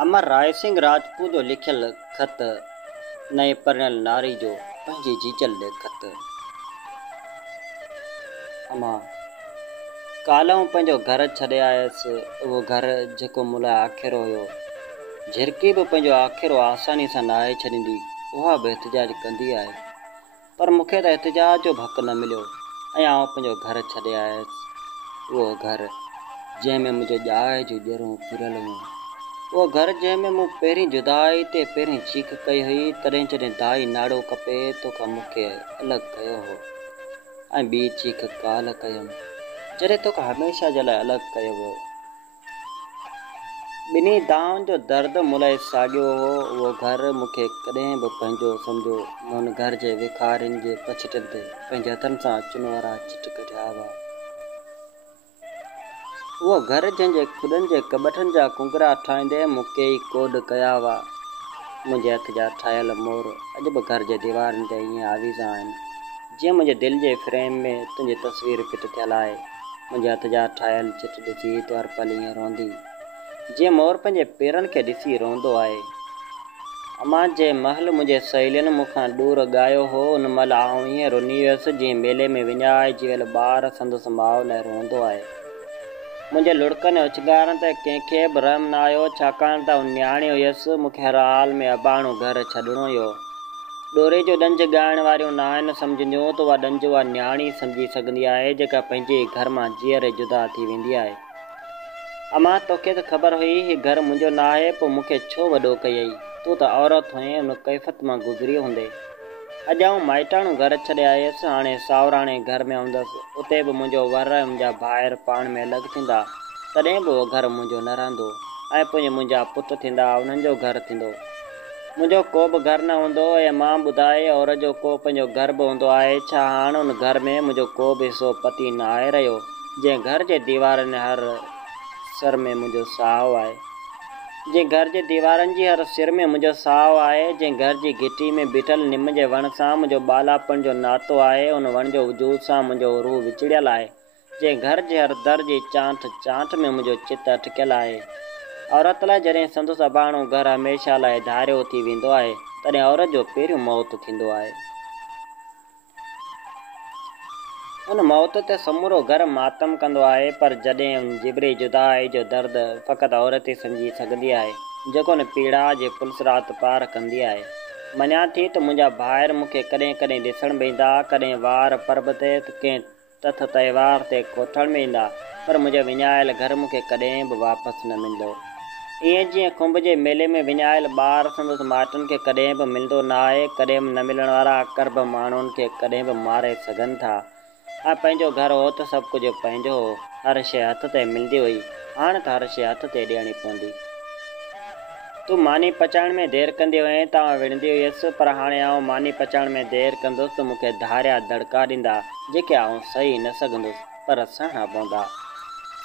अमर राय सिंह राजपूत जो लिखियल खत नए परिणयल नारी जो पंहिंजी जीजल ॾे खत। अमां काल्ह पंहिंजो घर छॾे आयसि, उहो घर जेको मूं लाइ आख़िरो हुयो। झिरकी बि पंहिंजो आख़िरो आसानी सां नाहे छॾींदी, उहा बि एहतिजाज कंदी आहे, पर मूंखे त एहतिजाज जो भक न मिलियो ऐं आउं पंहिंजो घर छॾे आयसि। उहो घर जंहिंमें मुंहिंजो ॼाए जूं ॼरूं फिरियल हुयूं, उहो घर जंहिंमें मूं पहिरीं जुदाई ते पहिरीं चीख कई हुई, तॾहिं जॾहिं दाई नाड़ो कपे तोखां मूंखे अलॻि कयो हो, ऐं ॿी चीख काल्ह कयमि जॾहिं तोखां हमेशह जे लाइ अलॻि कयो वियो। ॿिन्ही दाउनि जो दर्द मूं लाइ साॻियो हो। उहो घर मूंखे कॾहिं बि पंहिंजो सम्झो न। हुन घर जे विखारियुनि जे पछिटियुनि ते पंहिंजे हथनि सां अचण वारा चिटक थिया हुआ। उहो घर जंहिंजे खुॾनि जे कॿटनि जा कुंगरा ठाहींदे मूंखे ई कोड कया हुआ। मुंहिंजे हथ जा ठाहियल मोर अॼु बि घर जे दीवारनि ते ईअं आवीज़ा आहिनि, जीअं मुंहिंजे दिलि जे फ्रेम में तुंहिंजी तस्वीर फिट थियल आहे। मुंहिंजे हथ जा ठाहियल चिट ॾिसी तूं हर पल ईअं रोंदी, जीअं मोर पंहिंजे पेरनि खे ॾिसी रोंदो आहे। अमां जे महल मुंहिंजे सहेलियुनि मूंखां ॾूर ॻायो हो, उन महिल आउं ईअं रुनी वियुसि जीअं मेले में विञाइजी वियल ॿार संदसि माउ लाइ रोंदो आहे। मुंहिंजे लुड़कनि उछगारण ते कंहिंखे बि रहम न आयो, छाकाणि त न्याणी हुयसि। मूंखे हर हाल में अबाणो घर छॾिणो हुयो। ॾोरे जो ॾंज ॻाइण वारियूं न आहिनि सम्झंदियूं त उहा ॾंज उहा न्याणी सम्झी सघंदी आहे जेका पंहिंजे घर मां जीअरे जुदा थी वेंदी आहे। अमां तोखे त ख़बर हुई हीउ घर मुंहिंजो न आहे, पोइ मूंखे छो वॾो कयई? तूं त औरत हुएं, उन कैफ़त मां गुज़री हूंदे। अॼु आउं माइटाणो घर छॾे आयसि, हाणे सावराणे घर में हूंदसि। उते बि मुंहिंजो वर ऐं मुंहिंजा भाइर पाण में अलॻि थींदा, तॾहिं बि उहो घर मुंहिंजो न रहंदो ऐं पोइ मुंहिंजा पुट थींदा, उन्हनि जो घर थींदो। मुंहिंजो को बि घर न हूंदो। ऐं मां ॿुधाए, औरत जो को पंहिंजो घर बि हूंदो आहे छा? हाणे उन घर में मुंहिंजो को बि हिसो पती न आहे रहियो, जंहिं घर जे दीवारनि हर सर में मुंहिंजो साहु आहे, जंहिं घर जे दीवारनि जी हर सिर में मुंहिंजो साहु आहे, जंहिं घर जी घिटी में बीठल निम जे वण सां मुंहिंजो बालापण जो नातो आहे, उन वण जो वजूद सां मुंहिंजो रूह विचड़ियल आहे, जंहिं घर जे हर दर जी चांठ चांठ में मुंहिंजो चित अटकियल आहे। औरत लाइ जॾहिं संदसि अबाणो घर हमेशह लाइ धारियो थी वेंदो आहे, तॾहिं औरत जो पहिरियों मौत थींदो आहे। उन मौत ते समूरो घर मातम कंदो आहे, पर जॾहिं उन जिबरी जुदाई जो दर्द फ़क़ति औरत ई सम्झी सघंदी आहे, जेको उन पीड़ा जे पुलसरात पार कंदी आहे। मञा थी त मुंहिंजा भाइर मूंखे कॾहिं कॾहिं ॾिसण बि ईंदा, कॾहिं वार परब ते कंहिं तथ त्योहार ते कोठण में ईंदा, पर मुंहिंजो विञायल घर मूंखे कॾहिं बि वापसि न मिलंदो। ईअं जीअं खुंभ जे मेले में विञायल ॿार संदसि माइटनि खे कॾहिं बि मिलंदो न आहे, कॾहिं बि न मिलण वारा करब माण्हुनि खे कॾहिं बि मारे सघनि था। ऐं पंहिंजो घर हो त सभु कुझु पंहिंजो हो, हर शइ हथ ते मिलंदी हुई। हाणे त हर शइ हथ ते ॾियणी पवंदी। तूं मानी पचाइण में देरि कंदी हुएं त आउं विढ़ंदी हुयसि, पर हाणे आउं मानी पचाइण में देरि कंदुसि त मूंखे धारिया दड़का ॾींदा, जेके आउं सही न सघंदुसि, पर सहणा पवंदा।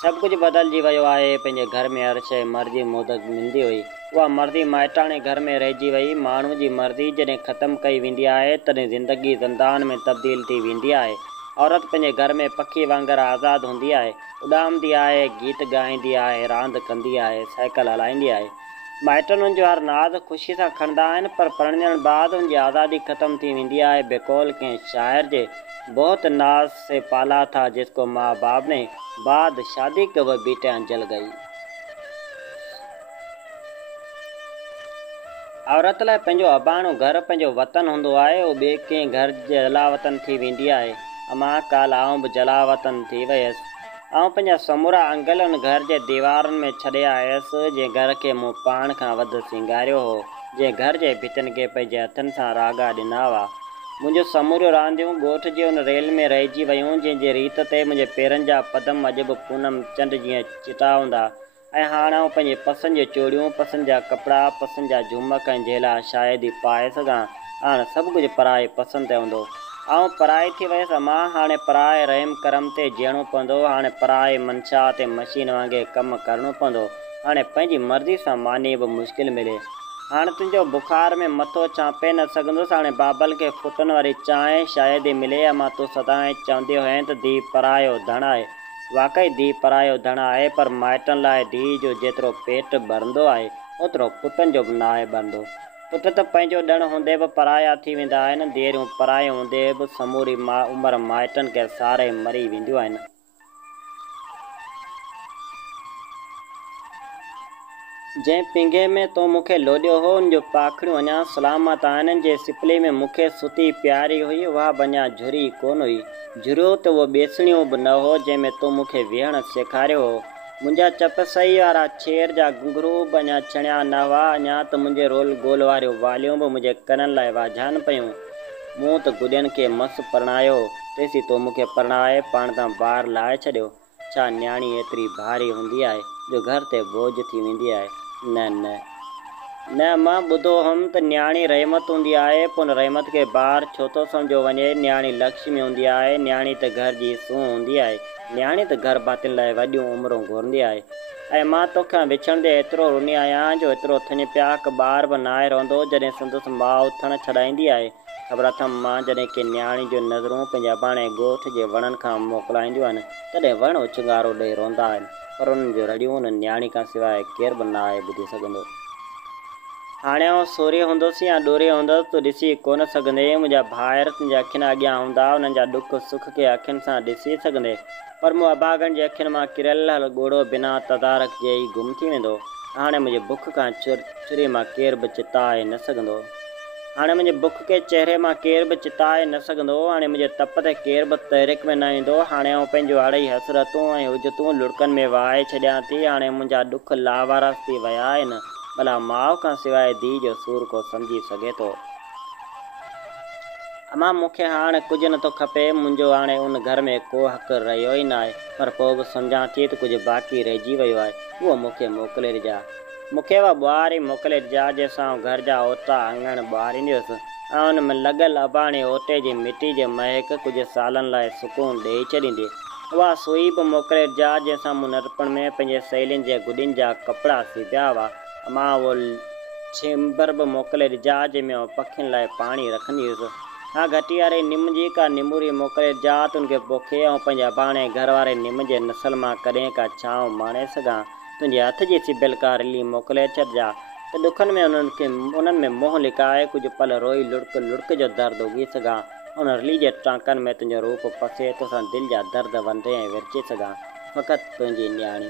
सभु कुझु बदिलजी वियो आहे। पंहिंजे घर में हर शइ मर्ज़ी मोदक मिलंदी हुई, उहा मर्ज़ी माइटाणे घर में रहिजी वई। माण्हू जी मर्ज़ी जॾहिं ख़तमु कई वेंदी आहे, तॾहिं ज़िंदगी ज़ंदान में तब्दील थी वेंदी आहे। औरत पंहिंजे घर में पखी वांगुरु आज़ादु हूंदी आहे, उॾामंदी आहे, गीत ॻाईंदी आहे, रांदि कंदी आहे, साइकिल हलाईंदी आहे। माइटनि हुनजो हर नाज़ ख़ुशी सां खणंदा आहिनि, पर परिणिजण बाद हुनजी आज़ादी ख़तमु थी वेंदी आहे। बेकौल कंहिं शाइर जे बहुत नाज से पाला था जिसको माँ बाप ने, बाद शादी के वो बेटियां जल गई। औरत लाइ पंहिंजो अबाणो घर पंहिंजो वतन हूंदो आहे, उहो ॿिए कंहिं घर जे जलावतन थी वेंदी आहे। अमां काल्ह आउं बि जलावतन थी वियसि। आउं पंहिंजा समूरा अंगल उन घर जे दीवारनि में छॾे आयसि, जंहिं घर खे मूं पाण खां वधि सिंगारियो हो, जंहिं घर जे भितियुनि खे पंहिंजे हथनि सां रागा ॾिना हुआ। मुंहिंजो समूरियूं रांदियूं ॻोठ जे उन रेल में रहिजी वियूं, जंहिंजे रीत ते मुंहिंजे पेरनि जा पदम अॼु बि पूनम चंड जीअं चिटा हूंदा। ऐं हाणे आउं पंहिंजी पसंदि जूं चूड़ियूं, पसंदि जा कपिड़ा, पसंदि जा झुमक ऐं झेला शायदि ई पाए सघां। हाणे सभु कुझु पराए पसंदि ते हूंदो। आउं पराए थी वियसि अमां। हाणे पराए रहम करम ते जीअणो पवंदो। हाणे पराए मंशा ते मशीन वांगुरु कमु करणो पवंदो। हाणे पंहिंजी मर्ज़ी सां मानी बि मुश्किल मिले। हाणे तुंहिंजो बुखार में मथो चांपे न सघंदुसि। हाणे बाबल खे फुटनि वारी चांहि शायदि ई मिले। अमां तूं सदाईं चवंदी हुएं त धीउ परायो धण आहे। वाक़ई धीउ परायो धण आहे, पर माइटनि लाइ धीउ जो जेतिरो पेट भरंदो आहे, ओतिरो पुटनि जो बि न आहे बंदो। पुट त पंहिंजो ॾण हूंदे बि पराया थी वेंदा आहिनि, धीअरूं पराए हूंदे बि समूरी उमिरि माइटनि खे सारे मरी वेंदियूं आहिनि। जंहिं पिंगे में तो मूंखे लोॾियो हो, उन जो पाखड़ियूं अञा सलामत आहिनि। जे सिपली में मूंखे सुती प्यारी हुई, उहा बि अञा झुरी कोन हुई। झुरियो त उहो बेसणियो बि न हो जंहिंमें तो मूंखे वेहणु सेखारियो हो। मुंहिंजा चपसई वारा छेर जा घुंघरू बि अञा छणिया न हुआ। अञा त मुंहिंजे रोल गोल वारियूं वालियूं बि मुंहिंजे कननि लाइ वाझानि पियूं। मूं त गुॾियनि खे मस परणायो, तेसीं तो मूंखे परणाए पाण तां ॿार लाहे छॾियो। छा न्याणी एतिरी भारी हूंदी आहे जो घर ते बोझ थी वेंदी आहे? न न न, मां ॿुधो हुअमि त न्याणी रहमत हूंदी आहे, पोइ रहमत खे ॿार छो थो सम्झो वञे? न्याणी लक्ष्मी हूंदी आहे। न्याणी त घर जी सूंह हूंदी आहे। न्याणी त घर भातियुनि लाइ वॾियूं उमिरूं घुरंदी आहे। ऐं मां तोखां विछड़ंदे एतिरो रुनी आहियां जो एतिरो थिन पिया कि ॿार बि नाहे रहंदो जॾहिं संदसि माउ उथणु छॾाईंदी आहे। ख़बर अथमि मां जॾहिं के न्याणी जूं नज़रूं पंहिंजे अबाणे ॻोठ जे वणनि खां मोकिलाईंदियूं आहिनि, तॾहिं वण उछंगारो ॾेई रहंदा आहिनि, पर उन्हनि जूं रड़ियूं उन न्याणी खां सवाइ केर बि न आहे ॿुधी सघंदो। हाणे आउं सोरी हूंदुसि या ॾोरी हूंदुसि तूं ॾिसी कोन सघंदे। मुंहिंजा भाइर तुंहिंजे अखियुनि अॻियां हूंदा, उन्हनि जा ॾुख सुख खे अखियुनि सां ॾिसी सघंदे, पर मूं अभागनि जे अखियुनि मां किरियल ॻोड़ो बिना तदारक जे ई गुम थी वेंदो। हाणे मुंहिंजे बुख खां छुरी मां केर बि चिताए न सघंदो। हाणे मुंहिंजे बुख के चहिरे मां केर बि चिताए न सघंदो। हाणे मुंहिंजे तप ते केर बि तहरीक में न ईंदो। हाणे आउं पंहिंजूं अड़ई हसरतूं ऐं हुजतूं लुड़कनि में वहाए छॾियां थी। हाणे मुंहिंजा ॾुख लावारस थी विया आहिनि। भला माउ खां सवाइ धीउ जो सूर को सम्झी सघे थो? अमां मूंखे हाणे कुझु नथो खपे। मुंहिंजो हाणे उन घर में को हक़ु रहियो ई न आहे, पर पोइ बि सम्झां थी त कुझु बाक़ी रहिजी वियो आहे। उहो मूंखे मोकिले ॾिजां। मूंखे उहा ॿुहारी मोकिले ॾिजां जंहिंसां घर जा ओटा आंगण ॿुहारींदुसि ऐं उन में लॻल अबाणे ओटे जी मिटी जे महक कुझु सालनि लाइ सुकून ॾेई छॾींदी। उहा सुई बि मोकिले ॾिजां जंहिंसां मूं नंढपण में पंहिंजे सहेलियुनि जे गुॾियुनि जा कपिड़ा सिबिया हुआ। मां उहो छिंबर बि मोकिले ॾिजां जंहिंमें पखियुनि लाइ पाणी रखंदी हुअसि। हा, घटी वारे निम जी का निमूरी मोकिले ॾिजां त उनखे पोखे ऐं पंहिंजे अबाणे घर वारे निम जे नसल मां कॾहिं का छांव माणे सघां। तुंहिंजे हथ जी सिबियल का रिली मोकिले छॾिजां त ॾुखनि में उन्हनि में मोह लिकाए कुझु पल रोई लुड़क लुड़क जो दर्द उगी सघां। उन रिली जे टांकनि में तुंहिंजो रूप पसे, तोसां दिलि जा दर्द वंडे ऐं विरचे सघां। फ़क़ति तुंहिंजी न्याणी।